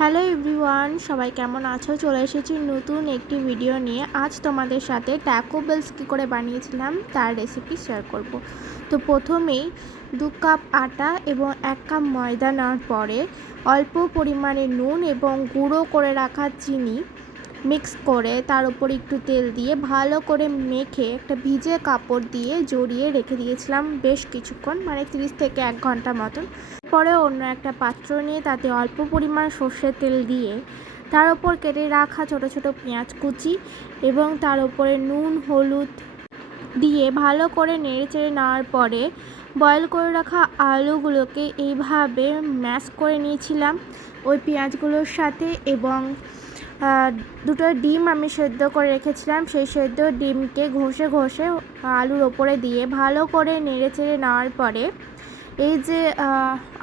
Hello everyone, সবাই কেমন আছো? চলে এসেছি নতুন একটি ভিডিও নিয়ে। আজ তোমাদের সাথে ট্যাকো বেলস কী করে বানিয়েছিলাম তার রেসিপি শেয়ার করব। তো প্রথমেই 2 কাপ আটা এবং 1 কাপ ময়দা নেওয়ার পরে অল্প পরিমাণে নুন এবং গুঁড়ো করে রাখা চিনি মিক্স করে তার উপর একটু তেল দিয়ে ভালো করে মেখে একটা ভিজে কাপড় দিয়ে জড়িয়ে রেখে দিয়েছিলাম বেশ কিছুক্ষণ, মানে 30 থেকে 1 ঘন্টা মতন। পরে অন্য একটা পাত্র নিয়ে তাতে অল্প পরিমাণ সর্ষের তেল দিয়ে তার উপর কেটে রাখা ছোট ছোট পেঁয়াজ কুচি এবং তার উপরে নুন হলুদ দিয়ে ভালো করে নেড়েচেড়ে নেওয়ার পরে বয়েল করে রাখা আলুগুলোকে এইভাবে ম্যাশ করে নিয়েছিলাম ওই পেঁয়াজগুলোর সাথে, এবং দুটো ডিম আমি সেদ্ধ করে রেখেছিলাম, সেই সেদ্ধ ডিমকে ঘষে ঘষে আলুর ওপরে দিয়ে ভালো করে নেড়েচেড়ে নেওয়ার পরে এই যে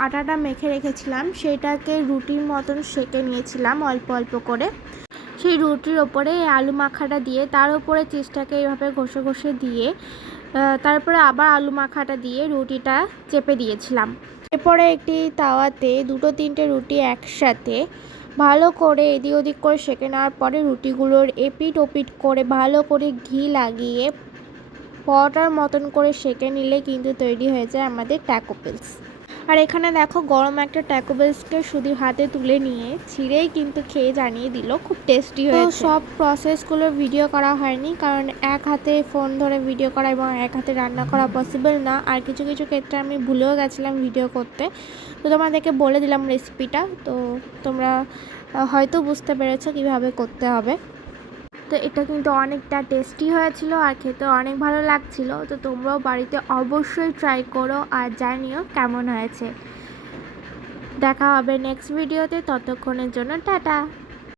আটাটা মেখে রেখেছিলাম সেটাকে রুটির মতন সেঁকে নিয়েছিলাম অল্প অল্প করে। সেই রুটির ওপরে আলু মাখাটা দিয়ে তার উপরে চিজটাকে এইভাবে ঘষে ঘষে দিয়ে তারপরে আবার আলু মাখাটা দিয়ে রুটিটা চেপে দিয়েছিলাম। এরপরে একটি তাওয়াতে 2-3টে রুটি একসাথে ভালো করে এদিক ওদিক করে সেঁকে নেওয়ার পরে রুটিগুলোর এপিট ওপিট করে ভালো করে ঘি লাগিয়ে পরোটার মতন করে সেঁকে নিলে কিন্তু তৈরি হয়ে যায় আমাদের ট্যাকো বেলস। আর এখানে দেখো গরম একটা ট্যাকো বেলসকে শুধু হাতে তুলে নিয়ে ছিঁড়েই কিন্তু খেয়ে জানিয়ে দিল খুব টেস্টি হয়েছে। সব প্রসেসগুলো ভিডিও করা হয়নি কারণ এক হাতে ফোন ধরে ভিডিও করা এবং এক হাতে রান্না করা পসিবল না, আর কিছু কিছু ক্ষেত্রে আমি ভুলেও গেছিলাম ভিডিও করতে। তো তোমাদেরকে বলে দিলাম রেসিপিটা, তো তোমরা হয়তো বুঝতে পেরেছো কীভাবে করতে হবে। তো এটা কিন্তু অনেকটা টেস্টি হয়েছিল আর খেতে অনেক ভালো লাগছিল। তো তোমরাও বাড়িতে অবশ্যই ট্রাই করো আর জানিও কেমন হয়েছে। দেখা হবে নেক্সট ভিডিওতে, ততক্ষণের জন্য টাটা।